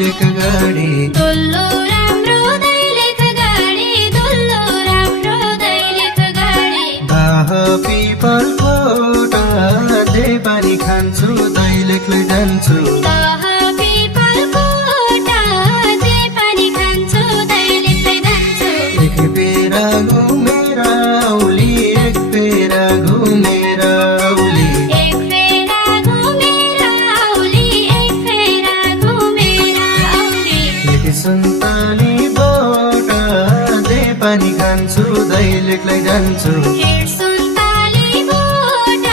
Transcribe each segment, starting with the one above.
दैलेख गाडी दुल्लो राम्रो दैलेख गाडी दुल्लो राम्रो दैलेख गाडी दाह पिपलको दे पानी खान्छु दैलेख जान्छु दाह पिपलको दे पानी खान्छु दैलेख जान्छु एक बेरा घुमेर औली एक बेरा घुमेर औली एक फेरा घुमेर औली एक फेरा घुमेर औली एक सुन्तली बोट दे पानी खान्छु दैलेखलाई जान्छु हेर सुन्तली बोट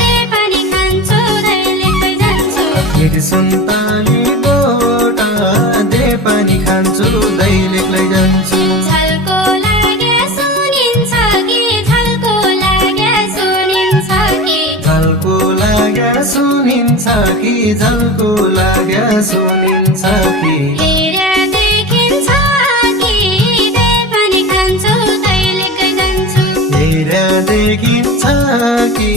दे पानी खान्छु दैलेख जान्छु एक सुन्तली बोट दे पानी खान्छु दैलेखलाई जान्छु झल्को लागे सुनिन्छ कि झल्को लागे सुनिन्छ कि झल्को लाग्या सुनिन्छ कि झल्को लाग्या सुनिन्छ कि हेरे देखिन्छ कि दे पानी खान्छु दैलेख जान्छु हेरा देखिन्छ कि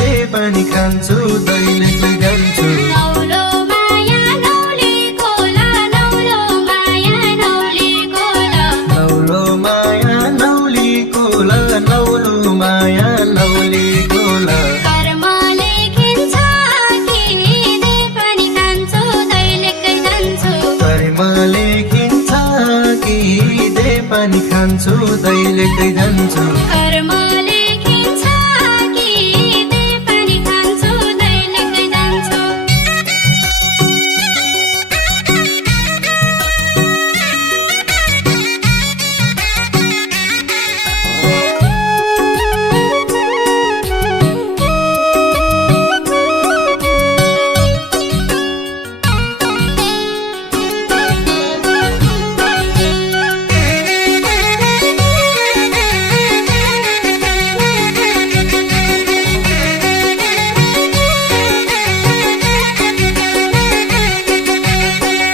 दे पानी खान्छु दैलेख जान्छु नौलो माया नौली कोला नौलो माया नौली कोला नौलो माया नौली कोला नौलो माया नौली कोला कर्म लेखिन्छ कि दे पानी खान्छु दैलेख जान्छु कर्म लेखिन्छ कि दे पानी खान्छु दैलेख जान्छु कर्म लेखिन्छ कि दे पानी खान्छु दैलेख जान्छु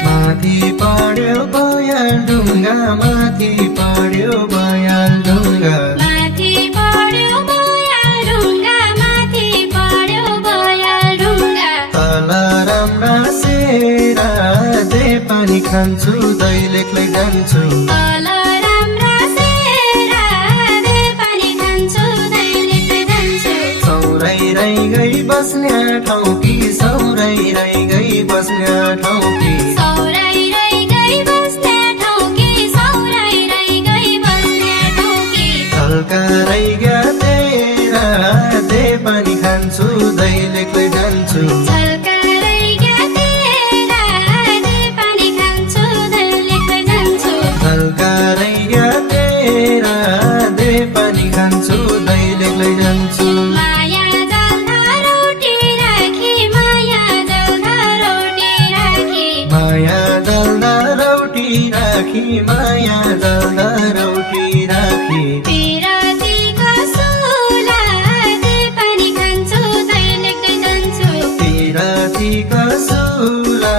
माथि पढ्यो बयाल ढुङ्गा माथि पढ्यो बयाल ढुङ्गा माथि पढ्यो बयाल ढुङ्गा माथि पढ्यो बयाल ढुङ्गा तल राम्रा सेरा दे पानी खान्छु दैलेखलाई जान्छु तल राम्रा सेरा दे पानी खान्छु दैलेख जान्छु सौरै राई गई बस्ने ठाउँ कि सौरै राई गई बस्ने ठाउँ कि सौराई रही गई बस्ने ठाउँ कि सौराई रही गई बस्ने ठाउँ कि हल्का राई गया तेरा दे पानी खान्छु दैलेखलाई जान्छु झल्का रही गया तेरा दे पानी खान्छु दैलेख जान्छु हल्का राई गया तेरा दे पानी खान्छु दैलेखलाई जान्छु माया जल्दा रोटी राखी माया जल्दा रोटी राखी माया जल्दा रोटी राखी माया जल्दा रोटी राखी पिरातीको सुला दे पानी खान्छु दैलेख जान्छु पिरातीको सुला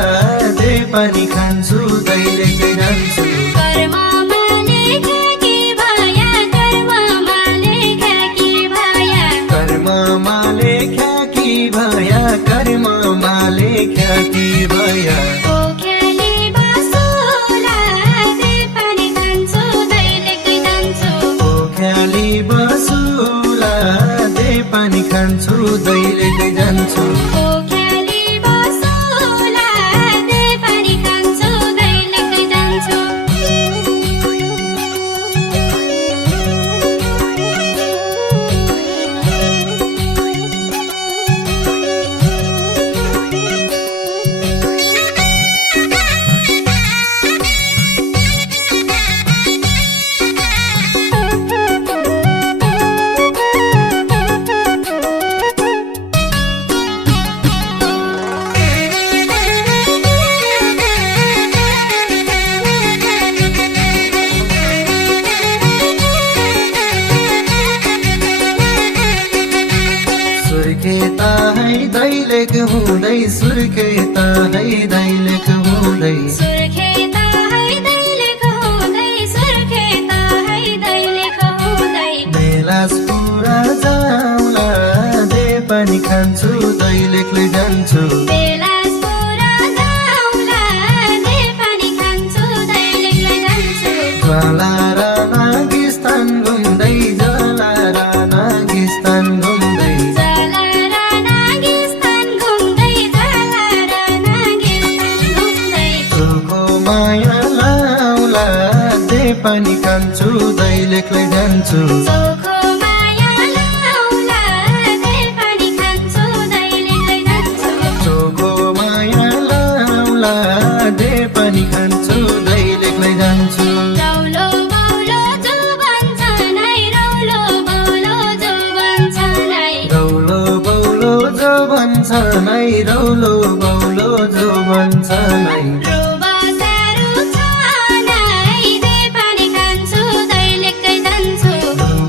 दे पानी खान्छु दैलेख जान्छु कर्ममा लेखे कि भया कर्ममा लेखे कि भया कर्ममा लेख्या कि भया कर्ममा लेख्या कि भया ओख्याली बसोला दे पानी खान्छु दैलेख जान्छु ओख्याली बसुला दे पानी खान्छु दैलेख जान्छु ओख्याली बसोला दे पानी खान्छु दैलेख जान्छु सुर्खेता है दैलेख हुँदै सुर्खेता है दैलेख हुँदै सुर्खेता है दैलेख हुँदै सुर्खेता है दैलेख हुँदै बेलासपुरा जाउँला दे पानी खान्छु दैलेखले जान्छु बेलासपुरा जाउँला दे माया लाउला दे पानी खान्छु दैलेखलाई जान्छु चोखो माया लाउला दे पानी खान्छु दैलेखलाई जान्छु चोखो माया लाउला दे पानी खान्छु दैलेखलाई जान्छु रौलो बौलो जो भन्छ नै रौलो बौलो जो भन्छ नै रौलो बौलो जो भन्छ नै रौलो बौलो जो भन्छ नै रुबसारु छ नै दे पानी खान्छु दैलेखै जान्छु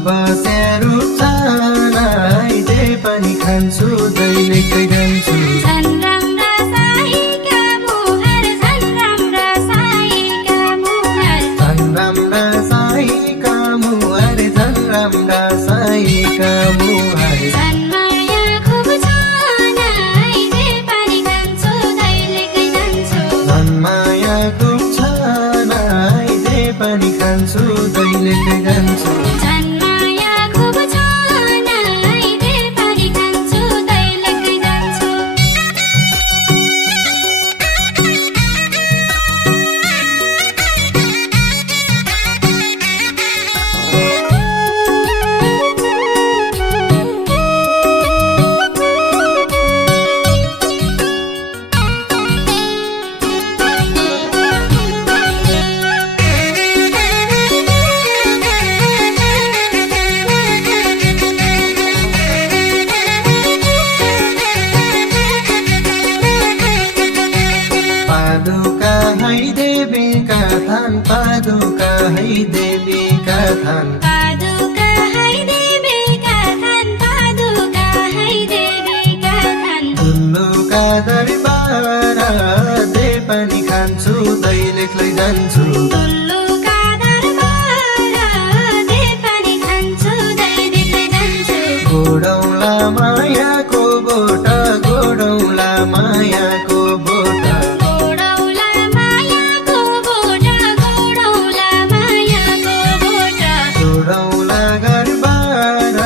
बस्यारु चानाइ दे पानी खान्छु दैलेखै जान्छु झन् राम्रा साईका मुहार झन् राम्रा साईका मुहार झन् राम्रा साईका मुहार झन् राम्रा साईका मुहार झन् माया खुब छ नै दे पानी खान्छु दैलेखै जान्छु झन् माया कुछ नाइ दे पानी खान्छु दैलेखै जान्छु झन् माया खुब छ नै दे पानी खान्छु दैलेखै जान्छु पादुका है देवीका थान पादुका है देवीका थान पादुका है देवीका थान पादुका है देवीका थान दुल्लुका दरबार दे पानी खान्छु दैलेखलाई जान्छु दुल्लुका दरबार दे पानी खान्छु दैलेखै जान्छु गोडौला मायाको बोटा गोडौला मायाको बोटा गोडौला मायाको बोटा गोडौला मायाको बोटा गोडौला गरबार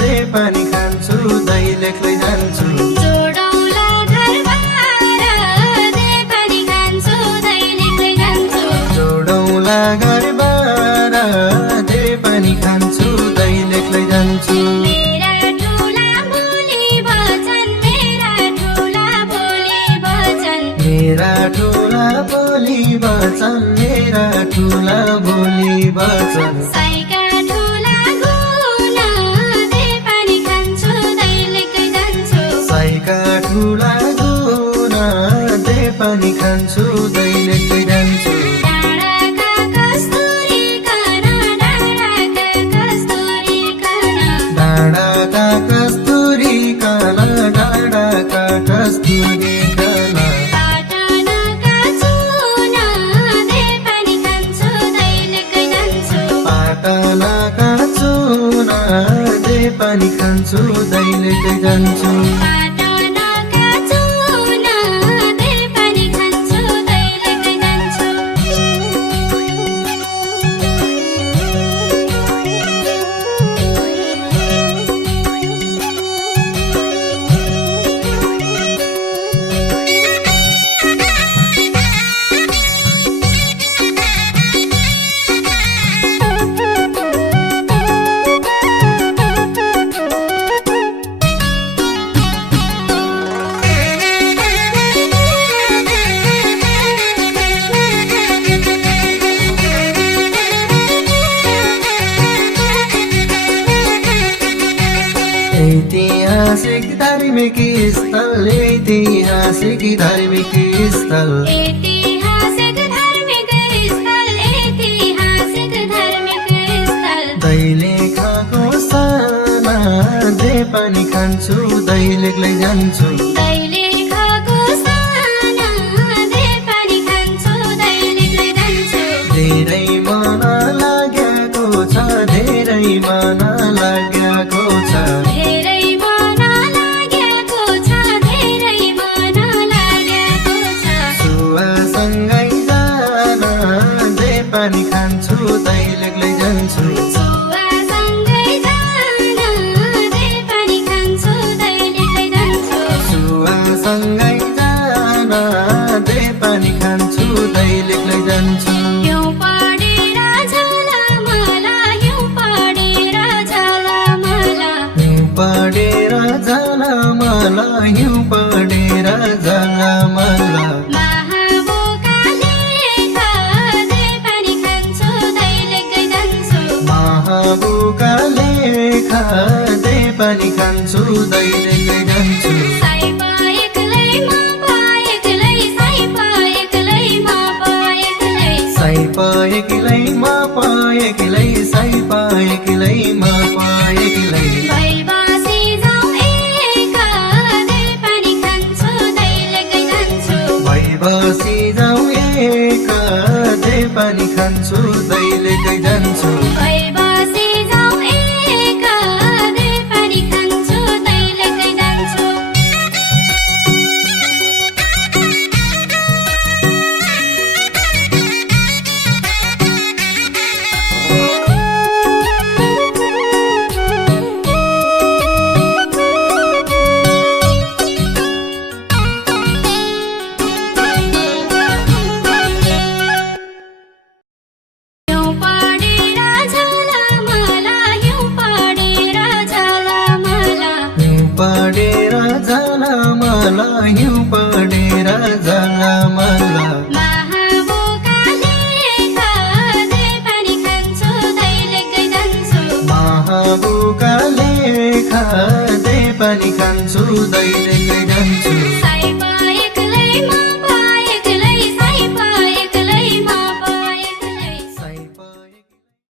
दे पानी खान्छु दैलेखलाई जान्छु जोडौला घरबार दे पानी खान्छु दैलेखै जान्छु जोडौला गरबार दे पानी खान्छु दैलेखलाई जान्छु मेरा ठुला बोली वचन मेरा ठुला बोली वचन मेरा ठुला बोली वचन मेरा ठुला बोली वचन साईका ठुला गुण दे पानी खान्छु दैलेखै जान्छु साईका ठुला गुण दे पानी खान्छु दैलेखै जान्छु डाँडाका कस्तुरी कन डाँडाका कस्तुरी कन डाँडाका कस्तुरी कान डाँडाका कस्तुरी कान पाटनका चुन दे पानी खान्छु दैलेखै जान्छु पाटनाका चुन दे पानी खान्छु दैलेखै जान्छु पाटनका चुन दे पानी खान्छु दैलेखै जान्छु ऐतिहासिक धार्मिक स्थल ऐतिहासिक धार्मिक स्थल ऐतिहासिक धार्मिक स्थल ऐतिहासिक धार्मिक स्थल दैलेखको साना दे पानी खान्छु दैलेखलाई जान्छु दैलेखको साना दे पानी खान्छु दैलेखलाई जान्छु धेरै मन लागेको छ धेरै मन लागेको छ धेरै मन लागेको छ धेरै मन लागेको छ सुवासँगै जान दे पानी खान्छु दैलेखलाई जान्छु सुवासँगै जान दे पानी खान्छु दैलेखलाई जान्छु सुवासँगै जान दे पानी खान्छु दैलेख पानी खान्छु दैलेकै जान्छु साइपा एक्लै मापा एक्लै साइपा एक्लै मापा एक्लै साइपा एक्लै मापा एक्लै साइपा एक्लै मापा एक्लै भैबासी जाऊ एका दे पानी खान्छु दैलेकै जान्छु भैबासी जाऊ एका दे पानी खान्छु दैलेकै जान्छु भैबासी जाऊ एका दे पानी खान्छु दैलेकै जान्छु हिउँ पढेर झाला मला हिउँ पढेर झाला मला हिउँ पढेर जाला मला हिउँ पढेर जाला मला महाबोकाले खाँदै पानी खान्छु दैलेकै जान्छु महाबुकाले खाँदै पानी खान्छु दैलेकै जान्छु